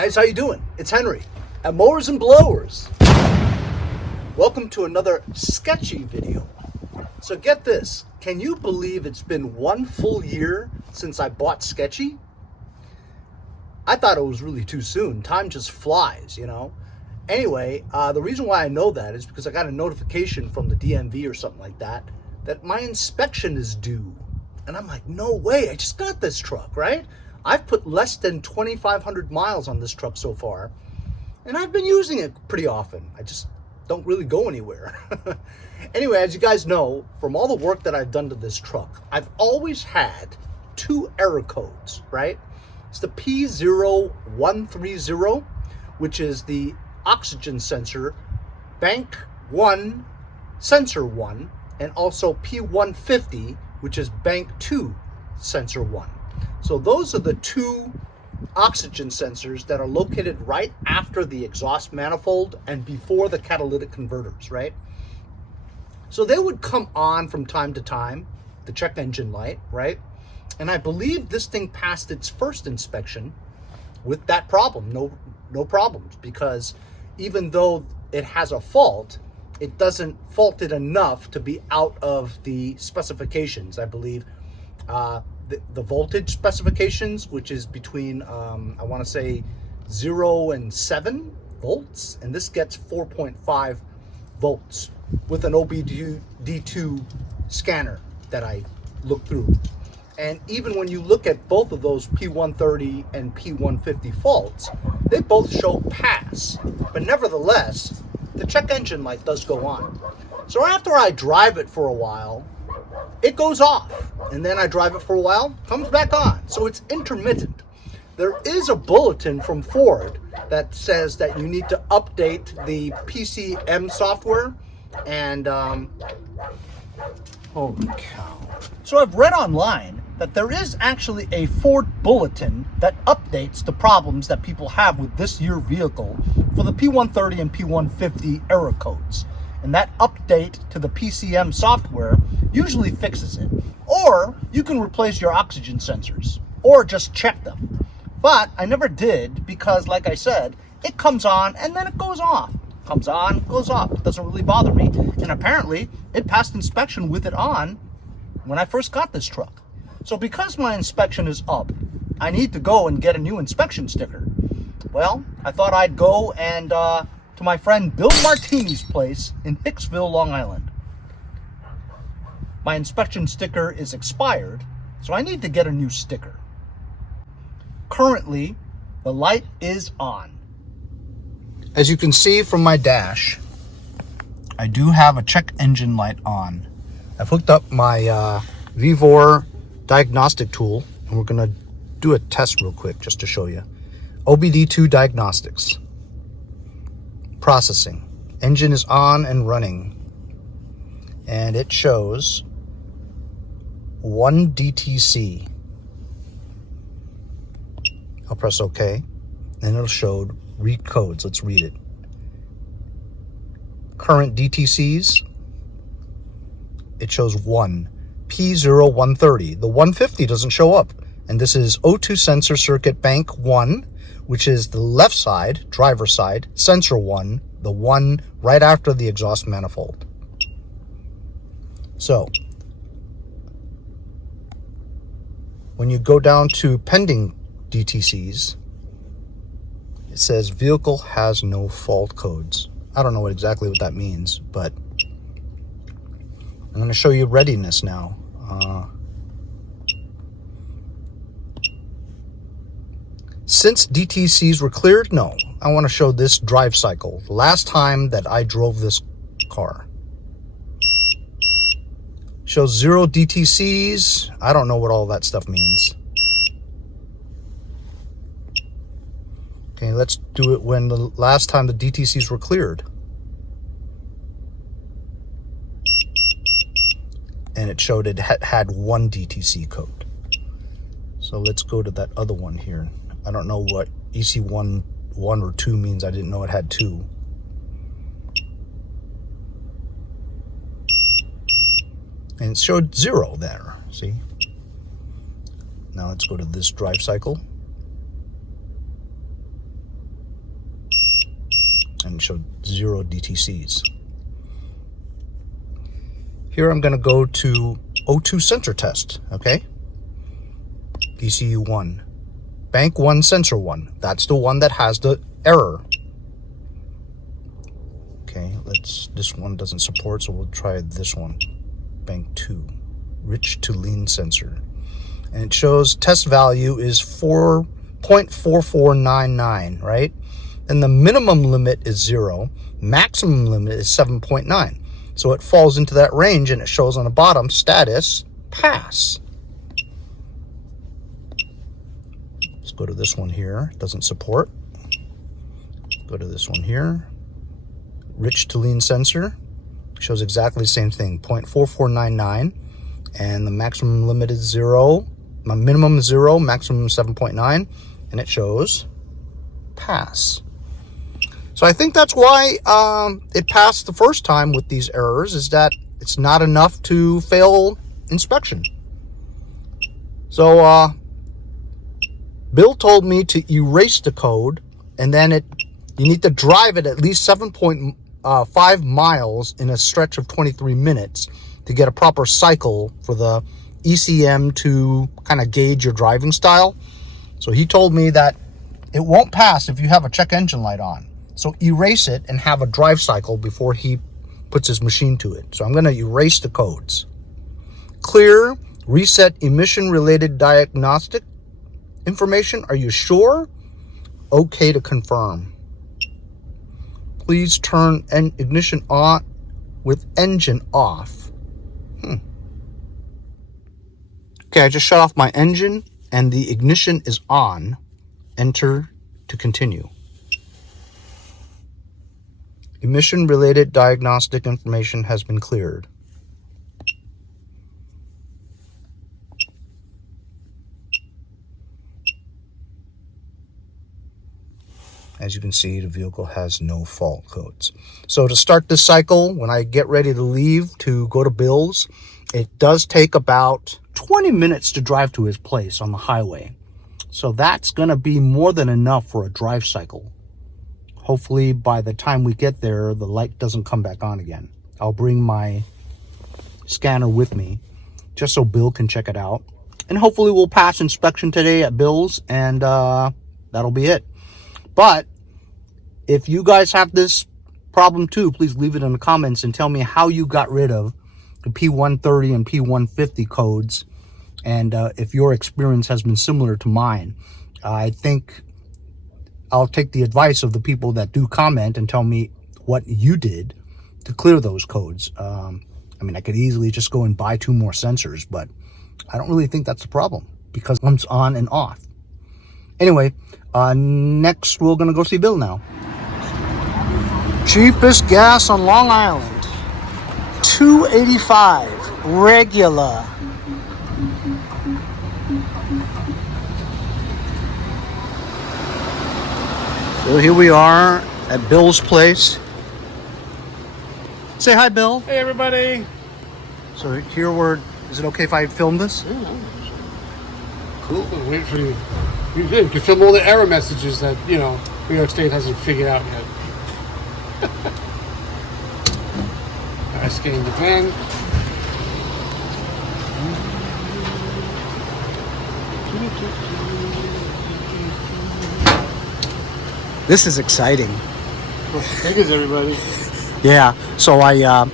Guys, how you doing? It's Henry at Mowers and Blowers. Welcome to another sketchy video. So get this, can you believe it's been 1 full year since I bought Sketchy? I thought it was really too soon. Time just flies, you know? Anyway, the reason why I know that is because I got a notification from the DMV or something like that my inspection is due. And I'm like, no way, I just got this truck, right? I've put less than 2,500 miles on this truck so far, and I've been using it pretty often. I just don't really go anywhere. Anyway, as you guys know, from all the work that I've done to this truck, I've always had 2 error codes, right? It's the P0130, which is the oxygen sensor, bank 1, sensor 1, and also P0150, which is bank 2, sensor 1. So those are the 2 oxygen sensors that are located right after the exhaust manifold and before the catalytic converters, right? So they would come on from time to time, the check engine light, right? And I believe this thing passed its first inspection with that problem, no problems, because even though it has a fault, it doesn't fault it enough to be out of the specifications. I believe the voltage specifications, which is between, I want to say 0 and 7 volts, and this gets 4.5 volts with an Obd2 scanner that I looked through. And even when you look at both of those P0130 and P0150 faults, they both show pass, but nevertheless, the check engine light does go on. So after I drive it for a while, it goes off, and then I drive it for a while, comes back on. So it's intermittent. There is a bulletin from Ford that says that you need to update the PCM software, and holy cow. So I've read online that there is actually a Ford bulletin that updates the problems that people have with this year vehicle for the P0130 and P0150 error codes. And that update to the PCM software usually fixes it. Or you can replace your oxygen sensors, or just check them. But I never did because, like I said, it comes on and then it goes off. Comes on, goes off. It doesn't really bother me. And apparently it passed inspection with it on when I first got this truck. So because my inspection is up, I need to go and get a new inspection sticker. Well, I thought I'd go and to my friend Bill Martini's place in Hicksville, Long Island. My inspection sticker is expired, so I need to get a new sticker. Currently, the light is on. As you can see from my dash, I do have a check engine light on. I've hooked up my VEVOR diagnostic tool, and we're going to do a test real quick just to show you. Obd2 diagnostics. Processing. Engine is on and running. And it shows 1 Dtc. I'll press OK. And it'll show read codes. Let's read it. Current DTCs. It shows 1. P0130. The 150 doesn't show up. And this is O2 sensor circuit bank 1, which is the left side, driver side, sensor 1, the one right after the exhaust manifold. So, when you go down to pending DTCs, it says vehicle has no fault codes. I don't know exactly what that means, but I'm going to show you readiness now. Since DTCs were cleared, no. I want to show this drive cycle. The last time that I drove this car. Shows 0 DTCs. I don't know what all that stuff means. Okay, let's do it when the last time the DTCs were cleared. And it showed it had 1 DTC code. So let's go to that other one here. I don't know what EC1 or 2 means. I didn't know it had 2. And it showed 0 there, see? Now let's go to this drive cycle. showed 0 DTCs. Here I'm going to go to O2 sensor test, okay? ECU 1. Bank 1 sensor 1. That's the one that has the error. Okay, this one doesn't support, so we'll try this one. Bank 2. Rich to lean sensor. And it shows test value is 4.4499, right? And the minimum limit is 0. Maximum limit is 7.9. So it falls into that range, and it shows on the bottom status pass. Let's go to this one here. Doesn't support. Go to this one here. Rich to lean sensor. Shows exactly the same thing. 0.4499. And the maximum limit is 0. My minimum is 0. Maximum 7.9. And it shows pass. So I think that's why it passed the first time with these errors, is that it's not enough to fail inspection. So Bill told me to erase the code, and then you need to drive it at least 7.5 miles in a stretch of 23 minutes to get a proper cycle for the ECM to kind of gauge your driving style. So he told me that it won't pass if you have a check engine light on. So erase it and have a drive cycle before he puts his machine to it. So I'm going to erase the codes. Clear, reset emission related diagnostic information. Are you sure? Okay to confirm. Please turn ignition on with engine off. Okay, I just shut off my engine and the ignition is on. Enter to continue. Emission-related diagnostic information has been cleared. As you can see, the vehicle has no fault codes. So to start this cycle, when I get ready to leave to go to Bill's, it does take about 20 minutes to drive to his place on the highway. So that's going to be more than enough for a drive cycle. Hopefully by the time we get there, the light doesn't come back on again. I'll bring my scanner with me just so Bill can check it out. And hopefully we'll pass inspection today at Bill's, and that'll be it. But if you guys have this problem too, please leave it in the comments and tell me how you got rid of the P0130 and P0150 codes, and if your experience has been similar to mine. I think I'll take the advice of the people that do comment and tell me what you did to clear those codes. I mean, I could easily just go and buy 2 more sensors, but I don't really think that's the problem because one's on and off. Anyway, next we're gonna go see Bill now. Cheapest gas on Long Island, $2.85 regular. So here we are at Bill's place. Say hi, Bill. Hey, everybody. So here is it okay if I film this? Yeah, cool. I'm waiting for you. You can film all the error messages that, New York State hasn't figured out yet. I scanned the pen. This is exciting. Thank you, everybody. Yeah, so I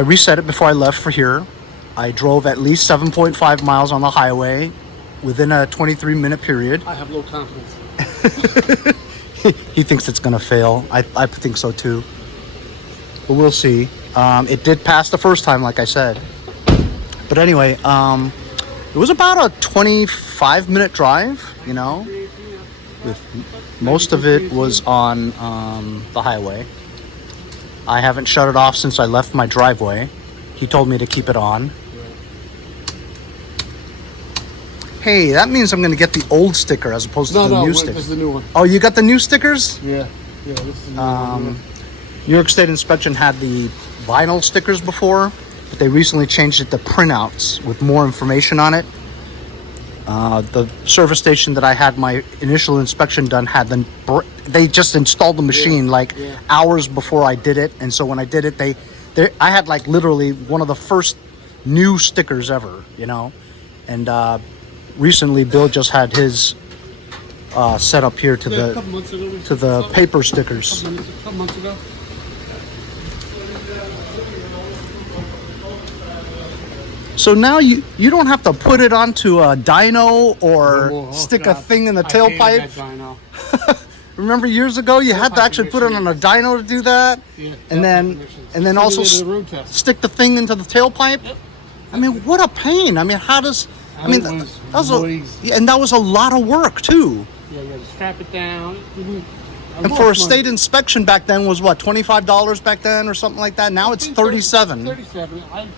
reset it before I left for here. I drove at least 7.5 miles on the highway within a 23-minute period. I have low confidence. He thinks it's going to fail. I think so too. But we'll see. It did pass the first time, like I said. But anyway, it was about a 25-minute drive, with most of it was on the highway. I haven't shut it off since I left my driveway. He told me to keep it on. Hey, that means I'm going to get the old sticker as opposed to the new sticker. This is the new one. Oh, you got the new stickers? Yeah, this is the new one. New York State Inspection had the vinyl stickers before, but they recently changed it to printouts with more information on it. The service station that I had my initial inspection done had the they just installed the machine like hours before I did it, and so when I did it, I had like literally one of the first new stickers ever, you know. And recently, Bill just had his set up here to the paper stickers. A couple months ago. So now you don't have to put it onto a dyno or stick a thing in the tailpipe. Remember years ago you had to actually put it on a dyno to do that, and then also stick the thing into the tailpipe. Yep. I mean, what a pain! I mean, how does? I mean, that was a lot of work too. Yeah, you had to strap it down. And for a state inspection back then was what, $25 back then or something like that. Now it's $37. $37.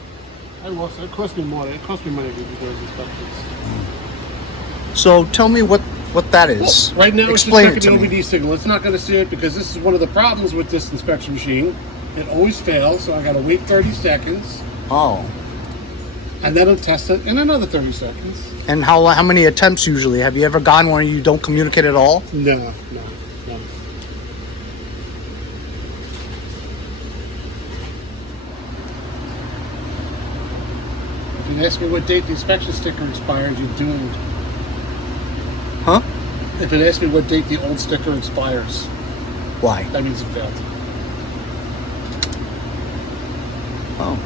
I lost it. It cost me more. It cost me money to do those inspections. So tell me what that is. Well, right now Explain it's just it checking to the me. OBD signal. It's not going to see it because this is one of the problems with this inspection machine. It always fails, so I got to wait 30 seconds. Oh. And then I'll test it in another 30 seconds. And how many attempts usually? Have you ever gone where you don't communicate at all? No. If you ask me what date the inspection sticker expires, you're doomed. Huh? If it asks me what date the old sticker expires, Why? that means it failed. Oh.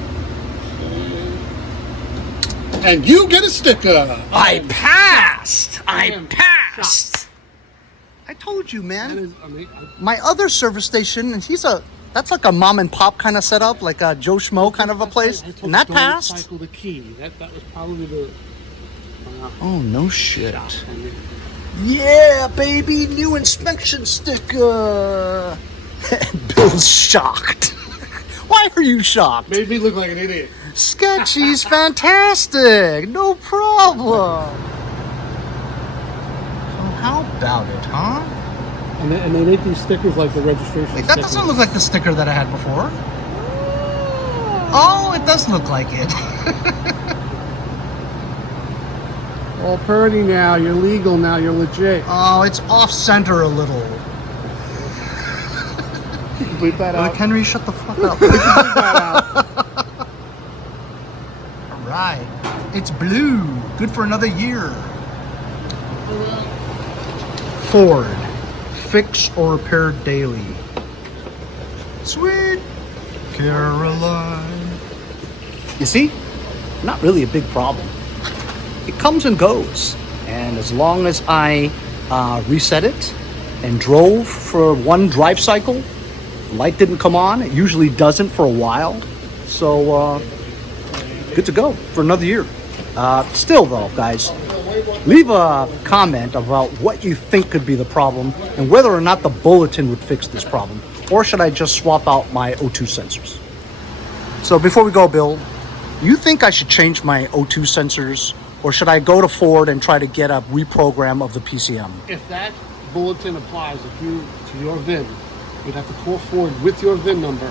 And you get a sticker. I passed. I am passed. I told you, man. That is amazing. My other service station, and that's like a mom and pop kind of setup, like a Joe Schmo kind of a place, and that passed. Cycle the key. That was probably the. Oh no shit. Yeah, baby, new inspection sticker. Bill's shocked. Why are you shocked? Made me look like an idiot. Sketchy's fantastic. No problem. So how about it, huh? And they make these stickers like the registration Wait, that doesn't look like the sticker that I had before. Oh, it does look like it. All purdy now. You're legal now. You're legit. Oh, it's off center a little. You can bleep that out. Like, Henry, shut the fuck up. You can bleep that out. All right. It's blue. Good for another year. Ford. Fix or repair daily. Sweet Caroline. You see? Not really a big problem. It comes and goes. And as long as I reset it and drove for one drive cycle, the light didn't come on. It usually doesn't for a while. So, good to go for another year. Still though, guys, leave a comment about what you think could be the problem and whether or not the bulletin would fix this problem. Or should I just swap out my O2 sensors? So before we go, Bill, you think I should change my O2 sensors, or should I go to Ford and try to get a reprogram of the PCM? If that bulletin applies to your VIN, you'd have to call Ford with your VIN number,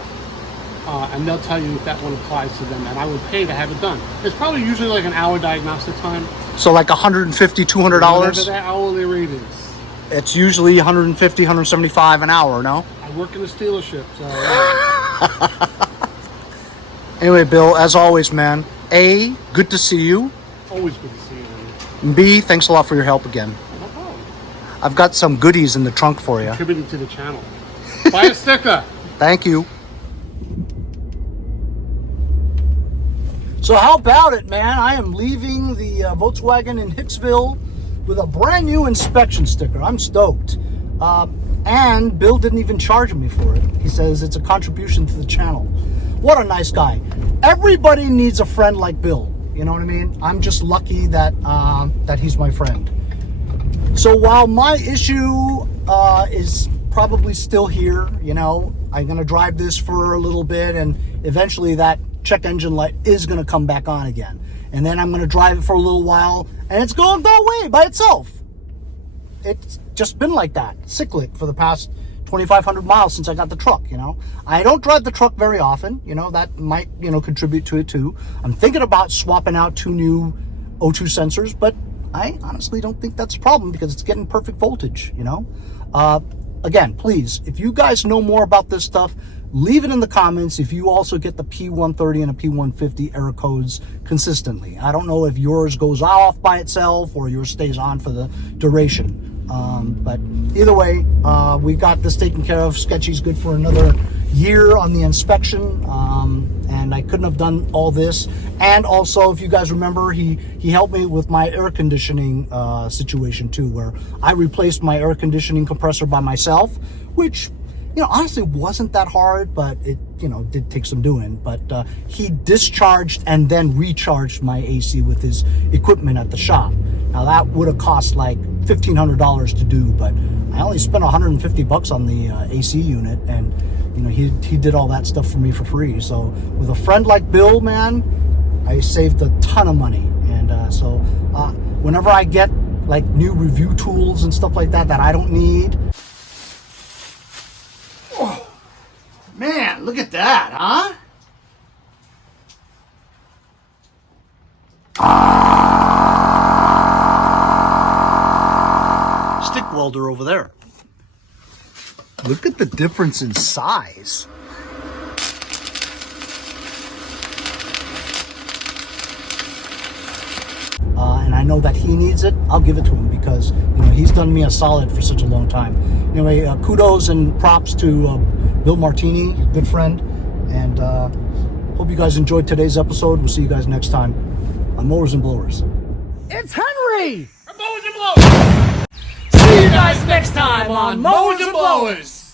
and they'll tell you if that one applies to them, and I would pay to have it done. It's probably usually like an hour diagnostic time. So like $150, $200? Whatever that hourly rate is. It's usually $150, $175 an hour, no? I work in a dealership, so... Anyway, Bill, as always, man, A, good to see you. Always good to see you. And B, thanks a lot for your help again. No problem. I've got some goodies in the trunk for you. Contributing to the channel. Buy a sticker. Thank you. So how about it, man? I am leaving the Volkswagen in Hicksville with a brand new inspection sticker. I'm stoked. And Bill didn't even charge me for it. He says it's a contribution to the channel. What a nice guy. Everybody needs a friend like Bill. You know what I mean? I'm just lucky that that he's my friend. So while my issue is probably still here, you know, I'm going to drive this for a little bit, and eventually that check engine light is going to come back on again. And then I'm going to drive it for a little while, and it's going to go away by itself. It's just been like that, cyclic, for the past 2,500 miles since I got the truck, you know. I don't drive the truck very often, you know, that might, you know, contribute to it too. I'm thinking about swapping out 2 new O2 sensors, but I honestly don't think that's a problem because it's getting perfect voltage, you know. again, please, if you guys know more about this stuff, leave it in the comments if you also get the P0130 and a P0150 error codes consistently. I don't know if yours goes off by itself or yours stays on for the duration. But either way, we got this taken care of. Sketchy's good for another year on the inspection, and I couldn't have done all this. And also, if you guys remember, he helped me with my air conditioning situation too, where I replaced my air conditioning compressor by myself, which, you know, honestly wasn't that hard, but it, you know, did take some doing. But he discharged and then recharged my AC with his equipment at the shop. Now that would have cost like $1,500 to do, but I only spent $150 on the AC unit, and you know, he did all that stuff for me for free. So with a friend like Bill, man, I saved a ton of money. And so whenever I get like new review tools and stuff like that I don't need. Oh, man, look at that, huh? Stick welder over there. Look at the difference in size. And I know that he needs it. I'll give it to him because, you know, he's done me a solid for such a long time. Anyway, kudos and props to Bill Martini, good friend. And hope you guys enjoyed today's episode. We'll see you guys next time on Mowers and Blowers. It's Henry! Mowers and Blowers! See you guys next time on Mowers and Blowers.